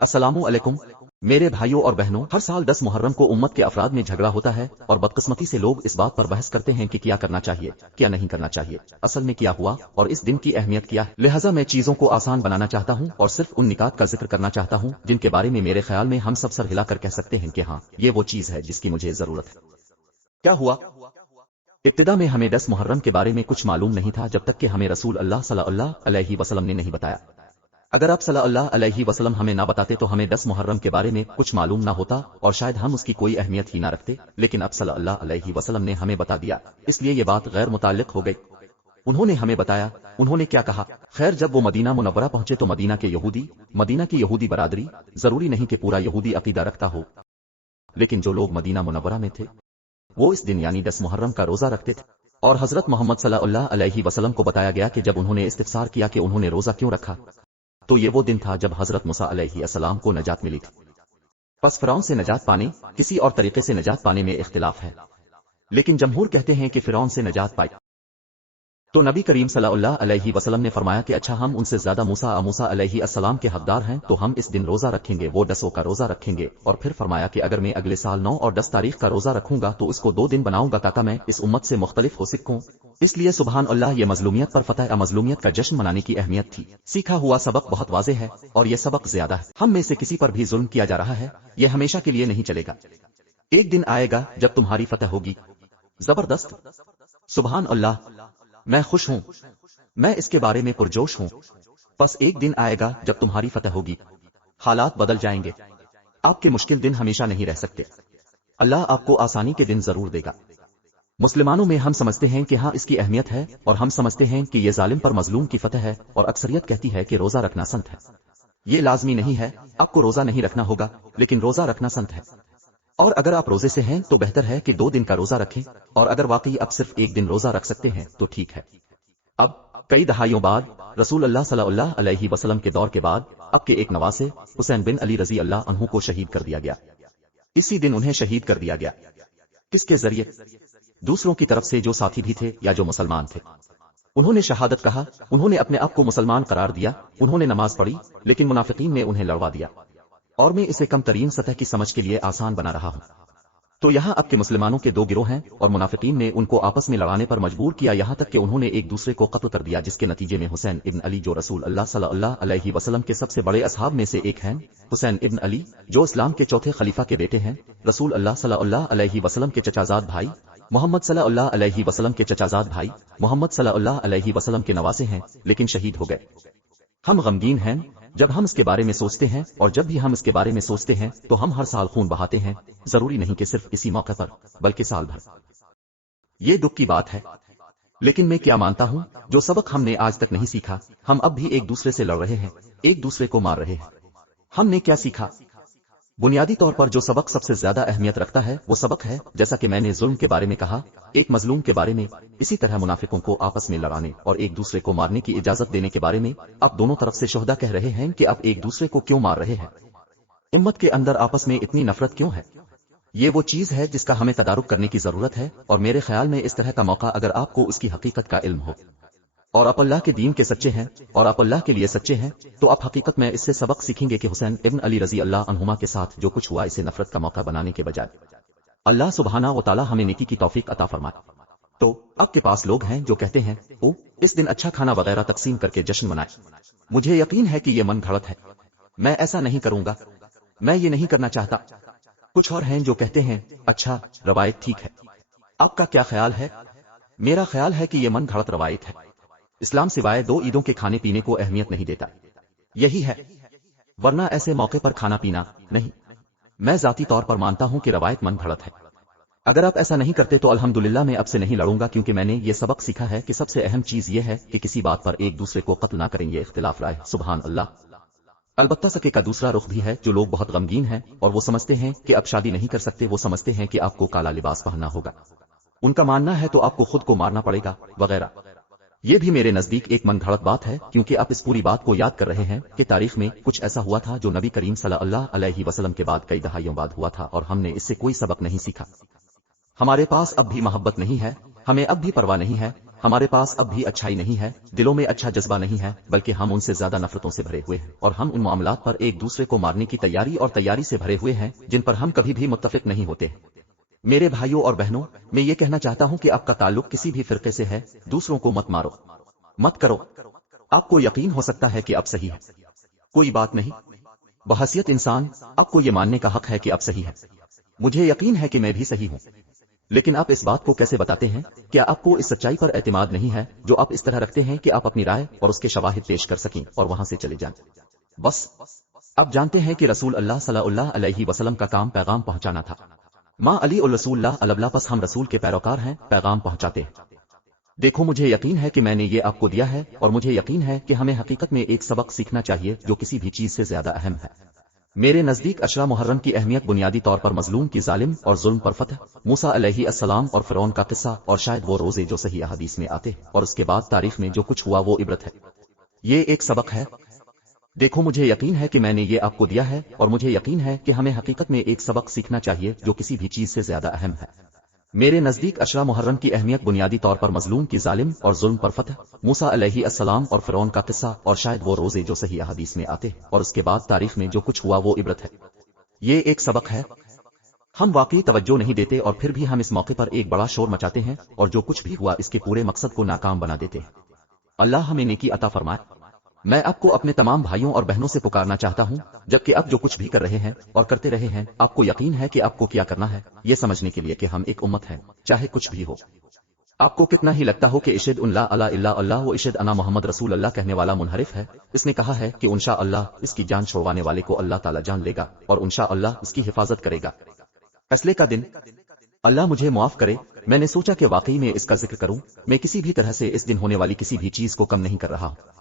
अस्सलामु अलैकुम मेरे भाइयों और बहनों, हर साल 10 मुहर्रम को उम्मत के अफराद में झगड़ा होता है और बदकिस्मती से लोग इस बात पर बहस करते हैं कि क्या करना चाहिए, क्या नहीं करना चाहिए, असल में क्या हुआ और इस दिन की अहमियत क्या है। लिहाजा मैं चीजों को आसान बनाना चाहता हूं और सिर्फ उन निकात का जिक्र करना चाहता हूं जिनके बारे में मेरे ख्याल में हम सब सर हिलाकर कह सकते हैं कि हाँ, ये वो चीज है जिसकी मुझे जरूरत है। क्या हुआ? इब्तिदा में हमें 10 मुहर्रम के बारे में कुछ मालूम नहीं था जब तक कि हमें रसूल अल्लाह सल्लल्लाहु अलैहि वसल्लम ने नहीं बताया। अगर आप सल्लल्लाहु अलैहि वसल्लम हमें ना बताते तो हमें 10 मुहर्रम के बारे में कुछ मालूम ना होता और शायद हम उसकी कोई अहमियत ही ना रखते, लेकिन अब सल्लल्लाहु अलैहि वसल्लम ने हमें बता दिया, इसलिए ये बात गैर मुताल्लिक हो गई। उन्होंने हमें बताया। उन्होंने क्या कहा? खैर, जब वो मदीना मुनव्वरा पहुंचे तो मदीना की यहूदी बरादरी, जरूरी नहीं कि पूरा यहूदी अकीदा रखता हो, लेकिन जो लोग मदीना मुनव्वरा में थे वो इस दिन यानी 10 मुहर्रम का रोजा रखते थे। और हजरत मोहम्मद सल्लल्लाहु अलैहि वसल्लम को बताया गया कि जब उन्होंने इस्तिफसार किया कि उन्होंने रोजा क्यों रखा, तो ये वो दिन था जब हजरत मूसा अलैहिस्सलाम को नजात मिली थी। बस फिरौन से नजात पाने, किसी और तरीके से नजात पाने में इख्तिलाफ है, लेकिन जमहूर कहते हैं कि फिरौन से नजात पाई। तो नबी करीम सल्लल्लाहु अलैहि वसल्लम ने फरमाया कि अच्छा, हम उनसे ज्यादा मूसा अलैहिस्सलाम के हकदार हैं, तो हम इस दिन रोजा रखेंगे, वो 10 का रोजा रखेंगे। और फिर फरमाया कि अगर मैं अगले साल 9 और 10 तारीख का रोजा रखूंगा तो इसको 2 दिन बनाऊंगा ताकि मैं इस उम्मत से मुख्तलिफ हो सकूं। इसलिए सुभान अल्लाह, ये मजलूमियत पर फतह मजलूमियत का जश्न मनाने की अहमियत थी। सीखा हुआ सबक बहुत वाज़े है और ये सबक ज्यादा है। हम में से किसी पर भी जुल्म किया जा रहा है, ये हमेशा के लिए नहीं चलेगा। एक दिन आएगा जब तुम्हारी फतह होगी। जबरदस्त, सुभान अल्लाह, मैं खुश हूं, मैं इसके बारे में पुरजोश हूं। बस एक दिन आएगा जब तुम्हारी फतह होगी, हालात बदल जाएंगे। आपके मुश्किल दिन हमेशा नहीं रह सकते। अल्लाह आपको आसानी के दिन जरूर देगा। मुसलमानों में हम समझते हैं कि हाँ, इसकी अहमियत है और हम समझते हैं कि ये जालिम पर मजलूम की फतह है, और अक्सरियत कहती है कि रोजा रखना संत है। ये लाजमी नहीं है, आपको रोजा नहीं रखना होगा, लेकिन रोजा रखना संत है। और अगर आप रोजे से हैं तो बेहतर है कि 2 दिन का रोजा रखें, और अगर वाकई आप सिर्फ एक दिन रोजा रख सकते हैं तो ठीक है। अब कई दहाइयों बाद, रसूल अल्लाह सल्लल्लाहु अलैहि वसल्लम के दौर के बाद, आपके एक नवासे हुसैन बिन अली रजी अल्लाह अन्हु को शहीद कर दिया गया। इसी दिन उन्हें शहीद कर दिया गया। किसके जरिए? दूसरों की तरफ से जो साथी भी थे या जो मुसलमान थे। उन्होंने शहादत कहा, उन्होंने अपने आप को मुसलमान करार दिया, उन्होंने नमाज पढ़ी, लेकिन मुनाफिकीन ने उन्हें लड़वा दिया। और मैं इसे कम तरीन सतह की समझ के लिए आसान बना रहा हूं। तो यहाँ अब के मुसलमानों के 2 गिरोह हैं और मुनाफिकीन ने उनको आपस में लड़ाने पर मजबूर किया, यहाँ तक कि उन्होंने एक दूसरे को कत्ल कर दिया, जिसके नतीजे में हुसैन इब्न अली, जो रसूल अल्लाह सल्लल्लाहु अलैहि वसल्लम के सबसे बड़े असहाब में से एक हैं, हुसैन इब्न अली, जो इस्लाम के चौथे खलीफा के बेटे हैं, रसूल अल्लाह सल्लल्लाहु अलैहि वसल्लम के चचाजाद भाई, मोहम्मद सल्लल्लाहु अलैहि वसल्लम के चचाजाद भाई, मोहम्मद सल्लल्लाहु अलैहि वसल्लम के नवासे हैं, लेकिन शहीद हो गए। हम गमगीन हैं जब हम इसके बारे में सोचते हैं, और जब भी हम इसके बारे में सोचते हैं तो हम हर साल खून बहाते हैं, जरूरी नहीं कि सिर्फ इसी मौके पर, बल्कि साल भर। ये दुख की बात है। लेकिन मैं क्या मानता हूं, जो सबक हमने आज तक नहीं सीखा, हम अब भी एक दूसरे से लड़ रहे हैं, एक दूसरे को मार रहे हैं। हमने क्या सीखा? बुनियादी तौर पर जो सबक सबसे ज्यादा अहमियत रखता है वो सबक है, जैसा कि मैंने जुल्म के बारे में कहा, एक मजलूम के बारे में, इसी तरह मुनाफिकों को आपस में लड़ाने और एक दूसरे को मारने की इजाजत देने के बारे में। अब दोनों तरफ से शुहदा कह रहे हैं कि आप एक दूसरे को क्यों मार रहे हैं? उम्मत के अंदर आपस में इतनी नफरत क्यों है? ये वो चीज है जिसका हमें तदारुक करने की जरूरत है, और मेरे ख्याल में इस तरह का मौका, अगर आपको उसकी हकीकत का इल्म हो और आप अल्लाह के दीन के सच्चे हैं और आप अल्लाह के लिए सच्चे हैं, तो आप हकीकत में इससे सबक सीखेंगे कि हुसैन इब्न अली रजी अल्लाह अन्हुमा के साथ जो कुछ हुआ, इसे नफरत का मौका बनाने के बजाय अल्लाह सुब्हाना व तआला हमें नेकी की तौफीक अता फरमाए। तो आपके पास लोग हैं जो कहते हैं, ओ, इस दिन अच्छा खाना वगैरह तकसीम करके जश्न मनाए। मुझे यकीन है कि ये मन घड़त है, मैं ऐसा नहीं करूंगा, मैं ये नहीं करना चाहता। कुछ और हैं जो कहते हैं, अच्छा, रवायत ठीक है। आपका क्या ख्याल है? मेरा ख्याल है कि ये मन घड़त रवायत है। इस्लाम सिवाय 2 ईदों के खाने पीने को अहमियत नहीं देता, यही है, वरना ऐसे मौके पर खाना पीना नहीं। मैं जाती तौर पर मानता हूं कि रवायत मन घड़त है। अगर आप ऐसा नहीं करते तो अल्हम्दुलिल्लाह, मैं अब से नहीं लड़ूंगा, क्योंकि मैंने ये सबक सीखा है कि सबसे अहम चीज ये है कि किसी बात पर एक दूसरे को कत्ल ना करेंगे, इख्तिलाफ राय। सुभान अल्लाह। अलबत्ता सके का दूसरा रुख भी है, जो लोग बहुत गमगीन हैं और वो समझते हैं कि अब शादी नहीं कर सकते, वो समझते हैं कि आपको काला लिबास पहनना होगा, उनका मानना है तो आपको खुद को मारना पड़ेगा वगैरह। ये भी मेरे नजदीक एक मन घड़त बात है, क्योंकि आप इस पूरी बात को याद कर रहे हैं कि तारीख में कुछ ऐसा हुआ था जो नबी करीम सल्लल्लाहु अलैहि वसल्लम के बाद कई दहाइयों बाद हुआ था, और हमने इससे कोई सबक नहीं सीखा। हमारे पास अब भी मोहब्बत नहीं है, हमें अब भी परवाह नहीं है, ہمارے پاس اب بھی اچھائی نہیں ہے، دلوں میں اچھا جذبہ نہیں ہے، بلکہ ہم ان سے زیادہ نفرتوں سے بھرے ہوئے ہیں، اور ہم ان معاملات پر ایک دوسرے کو مارنے کی تیاری سے بھرے ہوئے ہیں جن پر ہم کبھی بھی متفق نہیں ہوتے۔ میرے بھائیوں اور بہنوں، میں یہ کہنا چاہتا ہوں کہ آپ کا تعلق کسی بھی فرقے سے ہے، دوسروں کو مت مارو، مت کرو۔ آپ کو یقین ہو سکتا ہے کہ اب صحیح ہے، کوئی بات نہیں، بحیثیت انسان آپ کو یہ ماننے کا حق ہے کہ اب صحیح ہے۔ مجھے یقین ہے کہ میں بھی صحیح ہوں، لیکن آپ اس بات کو کیسے بتاتے ہیں؟ کیا آپ کو اس سچائی پر اعتماد نہیں ہے جو آپ اس طرح رکھتے ہیں کہ آپ اپنی رائے اور اس کے شواہد پیش کر سکیں اور وہاں سے چلے جائیں؟ بس آپ جانتے ہیں کہ رسول اللہ صلی اللہ علیہ وسلم کا کام پیغام پہنچانا تھا۔ ماں علی الرسول اللہ پس ہم رسول کے پیروکار ہیں، پیغام پہنچاتے ہیں۔ دیکھو مجھے یقین ہے کہ میں نے یہ آپ کو دیا ہے، اور مجھے یقین ہے کہ ہمیں حقیقت میں ایک سبق سیکھنا چاہیے جو کسی بھی چیز سے زیادہ اہم ہے۔ میرے نزدیک عشرہ محرم کی اہمیت بنیادی طور پر مظلوم کی ظالم اور ظلم پر فتح، موسیٰ علیہ السلام اور فرعون کا قصہ، اور شاید وہ روزے جو صحیح احادیث میں آتے اور اس کے بعد تاریخ میں جو کچھ ہوا وہ عبرت ہے۔ یہ ایک سبق ہے۔ دیکھو مجھے یقین ہے کہ میں نے یہ آپ کو دیا ہے، اور مجھے یقین ہے کہ ہمیں حقیقت میں ایک سبق سیکھنا چاہیے جو کسی بھی چیز سے زیادہ اہم ہے۔ میرے نزدیک عشرہ محرم کی اہمیت بنیادی طور پر مظلوم کی ظالم اور ظلم پر فتح، موسیٰ علیہ السلام اور فرعون کا قصہ، اور شاید وہ روزے جو صحیح احادیث میں آتے اور اس کے بعد تاریخ میں جو کچھ ہوا وہ عبرت ہے۔ یہ ایک سبق ہے۔ ہم واقعی توجہ نہیں دیتے اور پھر بھی ہم اس موقع پر ایک بڑا شور مچاتے ہیں، اور جو کچھ بھی ہوا اس کے پورے مقصد کو ناکام بنا دیتے ہیں۔ اللہ ہمیں نیکی عطا فرمائے۔ میں آپ کو اپنے تمام بھائیوں اور بہنوں سے پکارنا چاہتا ہوں، جبکہ آپ جو کچھ بھی کر رہے ہیں اور کرتے رہے ہیں، آپ کو یقین ہے کہ آپ کو کیا کرنا ہے، یہ سمجھنے کے لیے کہ ہم ایک امت ہیں، چاہے کچھ بھی ہو۔ آپ کو کتنا ہی لگتا ہو کہ اشہد ان لا الہ الا اللہ و اشہد انا محمد رسول اللہ کہنے والا منحرف ہے، اس نے کہا ہے کہ انشاءاللہ اس کی جان چھڑوانے والے کو اللہ تعالی جان لے گا، اور انشاءاللہ اس کی حفاظت کرے گا۔ فیصلے کا دن۔ اللہ مجھے معاف کرے، میں نے سوچا کہ واقعی میں اس کا ذکر کروں۔ میں کسی بھی طرح سے اس دن ہونے والی کسی بھی چیز کو کم نہیں کر رہا ہوں۔